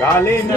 గాలిన